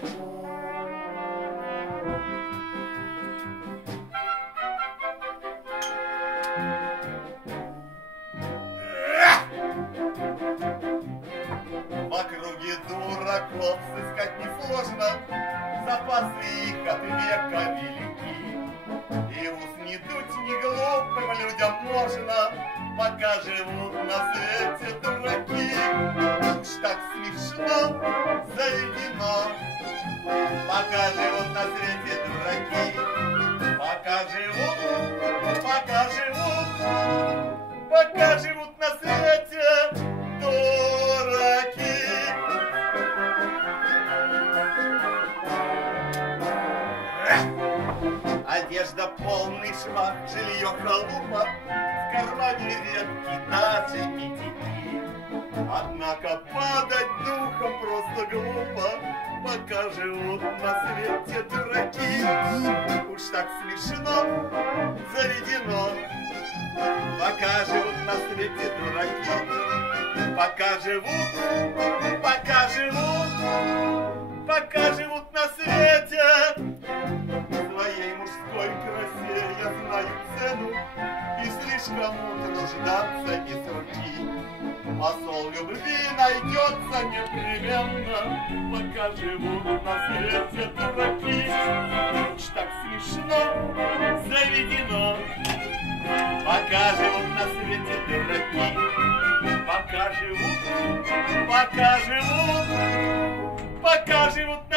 В округе дураков сыскать несложно, запасы их от века велики. И в ус не дуть ни глупым людям можно, пока живут на свете дураки. Уж так смешно заведено, пока живут на свете дураки. Пока живут, пока живут, пока живут на свете дураки. Одежда полный шмат, жилье халупа, в кармане редкий даже медики. Однако падать духом просто глупо, пока живут на свете дураки. Уж так смешно заведено, пока живут на свете дураки. Пока живут, пока живут, пока живут на свете своей мужской красе. Я знаю цену и слишком утруждаться не с руки. Посол любви найдется непременно, пока живут на свете дураки. Уж так смешно заведено, пока живут на свете дураки. Пока живут, пока живут, пока живут